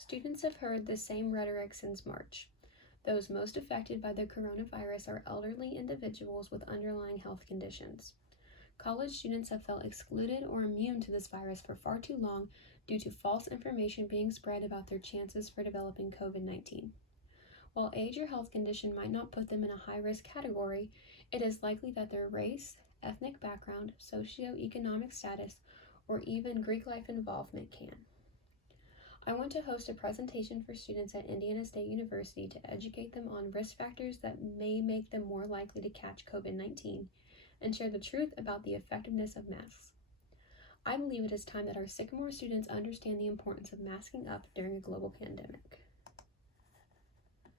Students have heard the same rhetoric since March. Those most affected by the coronavirus are elderly individuals with underlying health conditions. College students have felt excluded or immune to this virus for far too long due to false information being spread about their chances for developing COVID-19. While age or health condition might not put them in a high-risk category, it is likely that their race, ethnic background, socioeconomic status, or even Greek life involvement can. I want to host a presentation for students at Indiana State University to educate them on risk factors that may make them more likely to catch COVID-19 and share the truth about the effectiveness of masks. I believe it is time that our Sycamore students understand the importance of masking up during a global pandemic.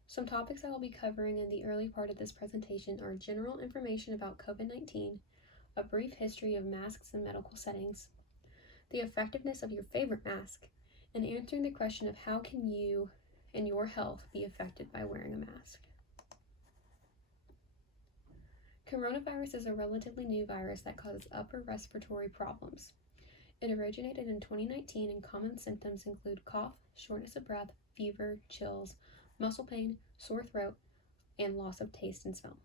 Some topics I will be covering in the early part of this presentation are general information about COVID-19, a brief history of masks in medical settings, the effectiveness of your favorite mask, and answering the question of how can you and your health be affected by wearing a mask. Coronavirus is a relatively new virus that causes upper respiratory problems. It originated in 2019 and common symptoms include cough, shortness of breath, fever, chills, muscle pain, sore throat, and loss of taste and smell.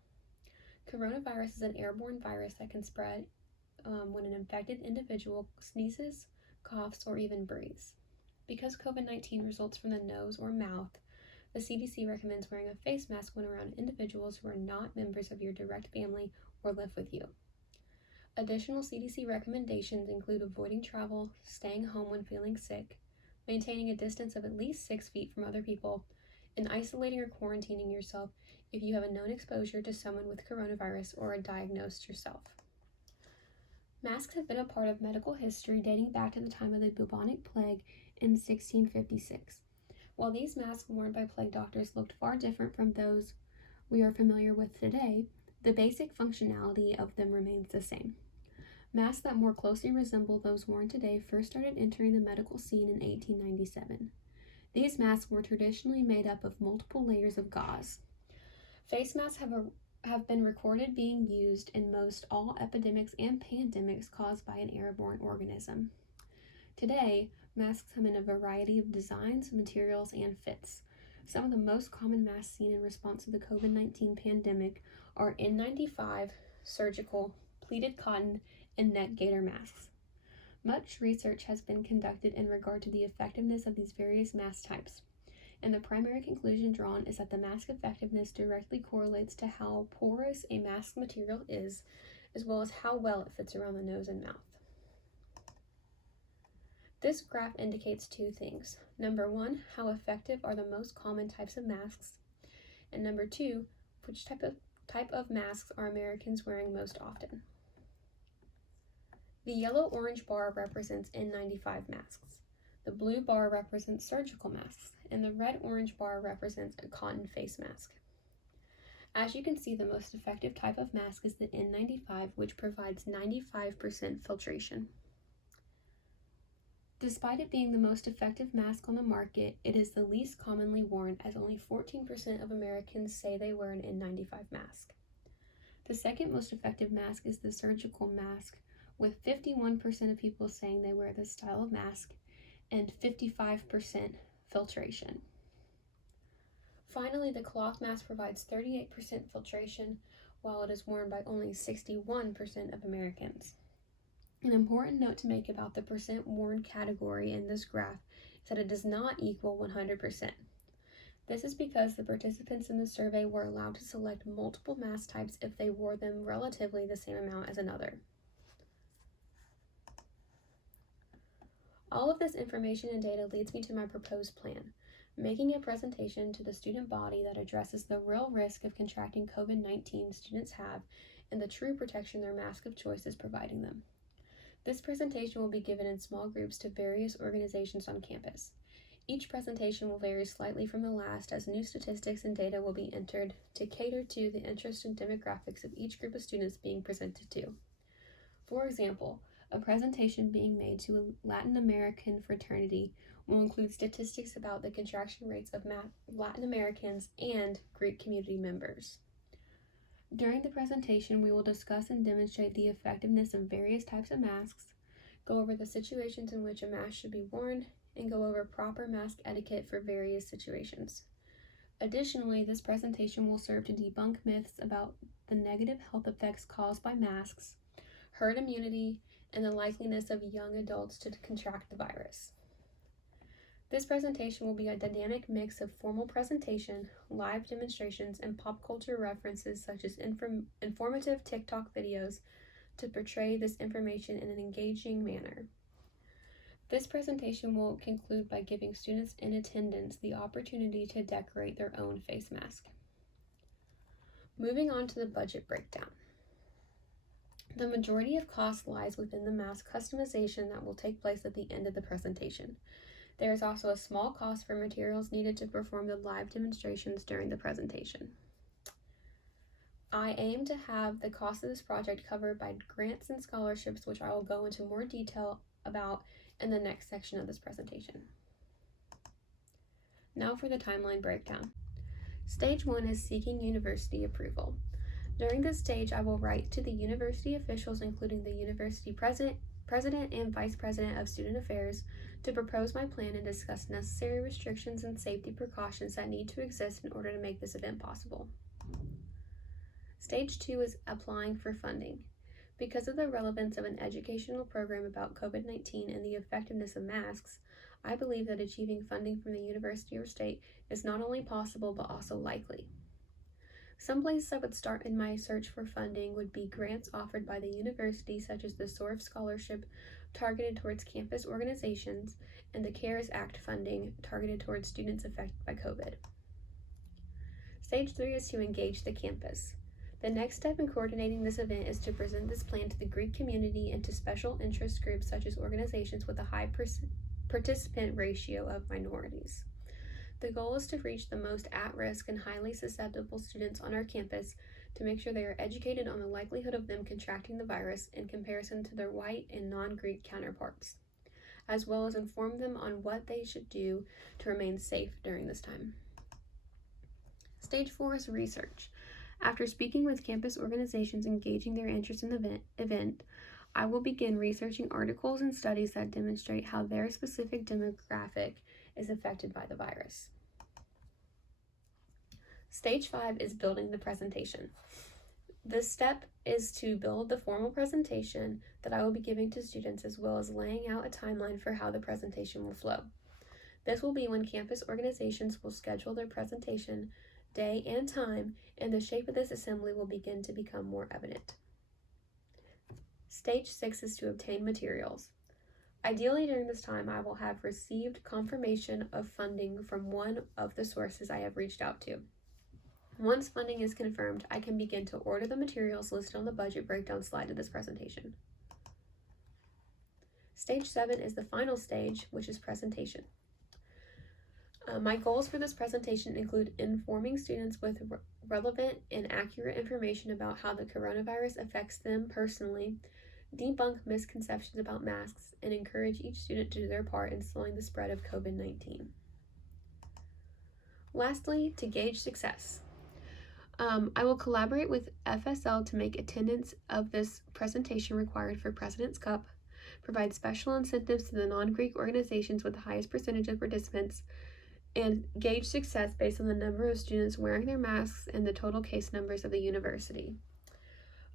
Coronavirus is an airborne virus that can spread when an infected individual sneezes, coughs, or even breathes. Because COVID-19 results from the nose or mouth, the CDC recommends wearing a face mask when around individuals who are not members of your direct family or live with you. Additional CDC recommendations include avoiding travel, staying home when feeling sick, maintaining a distance of at least 6 feet from other people, and isolating or quarantining yourself if you have a known exposure to someone with coronavirus or are diagnosed yourself. Masks have been a part of medical history dating back to the time of the bubonic plague in 1656. While these masks worn by plague doctors looked far different from those we are familiar with today, the basic functionality of them remains the same. Masks that more closely resemble those worn today first started entering the medical scene in 1897. These masks were traditionally made up of multiple layers of gauze. Face masks have been recorded being used in most all epidemics and pandemics caused by an airborne organism. Today, masks come in a variety of designs, materials, and fits. Some of the most common masks seen in response to the COVID-19 pandemic are N95, surgical, pleated cotton, and neck gaiter masks. Much research has been conducted in regard to the effectiveness of these various mask types, and the primary conclusion drawn is that the mask effectiveness directly correlates to how porous a mask material is, as well as how well it fits around the nose and mouth. This graph indicates two things. Number one, how effective are the most common types of masks, and number two, which type of masks are Americans wearing most often. The yellow-orange bar represents N95 masks. The blue bar represents surgical masks, and the red-orange bar represents a cotton face mask. As you can see, the most effective type of mask is the N95, which provides 95% filtration. Despite it being the most effective mask on the market, it is the least commonly worn, as only 14% of Americans say they wear an N95 mask. The second most effective mask is the surgical mask, with 51% of people saying they wear this style of mask and 55% filtration. Finally, the cloth mask provides 38% filtration, while it is worn by only 61% of Americans. An important note to make about the percent worn category in this graph is that it does not equal 100%. This is because the participants in the survey were allowed to select multiple mask types if they wore them relatively the same amount as another. All of this information and data leads me to my proposed plan, making a presentation to the student body that addresses the real risk of contracting COVID-19 students have and the true protection their mask of choice is providing them. This presentation will be given in small groups to various organizations on campus. Each presentation will vary slightly from the last, as new statistics and data will be entered to cater to the interest and demographics of each group of students being presented to. For example, a presentation being made to a Latin American fraternity will include statistics about the contraction rates of Latin Americans and Greek community members. During the presentation, we will discuss and demonstrate the effectiveness of various types of masks, go over the situations in which a mask should be worn, and go over proper mask etiquette for various situations. Additionally, this presentation will serve to debunk myths about the negative health effects caused by masks, herd immunity, and the likeliness of young adults to contract the virus. This presentation will be a dynamic mix of formal presentation, live demonstrations, and pop culture references such as informative TikTok videos to portray this information in an engaging manner. This presentation will conclude by giving students in attendance the opportunity to decorate their own face mask. Moving on to the budget breakdown. The majority of cost lies within the mask customization that will take place at the end of the presentation. There is also a small cost for materials needed to perform the live demonstrations during the presentation. I aim to have the cost of this project covered by grants and scholarships, which I will go into more detail about in the next section of this presentation. Now for the timeline breakdown. Stage 1 is seeking university approval. During this stage, I will write to the university officials, including the university president and vice president of student affairs, to propose my plan and discuss necessary restrictions and safety precautions that need to exist in order to make this event possible. Stage 2 is applying for funding. Because of the relevance of an educational program about COVID-19 and the effectiveness of masks, I believe that achieving funding from the university or state is not only possible but also likely. Some places I would start in my search for funding would be grants offered by the university, such as the SORF Scholarship targeted towards campus organizations and the CARES Act funding targeted towards students affected by COVID. Stage 3 is to engage the campus. The next step in coordinating this event is to present this plan to the Greek community and to special interest groups such as organizations with a high participant ratio of minorities. The goal is to reach the most at-risk and highly susceptible students on our campus to make sure they are educated on the likelihood of them contracting the virus in comparison to their white and non-Greek counterparts, as well as inform them on what they should do to remain safe during this time. Stage 4 is research. After speaking with campus organizations engaging their interest in the event, I will begin researching articles and studies that demonstrate how their specific demographic is affected by the virus. Stage 5 is building the presentation. This step is to build the formal presentation that I will be giving to students, as well as laying out a timeline for how the presentation will flow. This will be when campus organizations will schedule their presentation day and time, and the shape of this assembly will begin to become more evident. Stage 6 is to obtain materials. Ideally, during this time, I will have received confirmation of funding from one of the sources I have reached out to. Once funding is confirmed, I can begin to order the materials listed on the budget breakdown slide of this presentation. Stage 7 is the final stage, which is presentation. My goals for this presentation include informing students with relevant and accurate information about how the coronavirus affects them personally, debunk misconceptions about masks, and encourage each student to do their part in slowing the spread of COVID-19. Lastly, to gauge success. I will collaborate with FSL to make attendance of this presentation required for President's Cup, provide special incentives to the non-Greek organizations with the highest percentage of participants, and gauge success based on the number of students wearing their masks and the total case numbers of the university.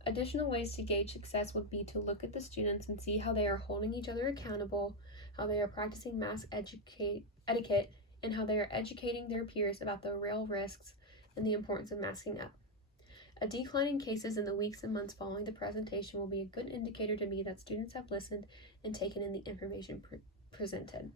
Additional ways to gauge success would be to look at the students and see how they are holding each other accountable, how they are practicing mask etiquette, and how they are educating their peers about the real risks and the importance of masking up. A decline in cases in the weeks and months following the presentation will be a good indicator to me that students have listened and taken in the information presented.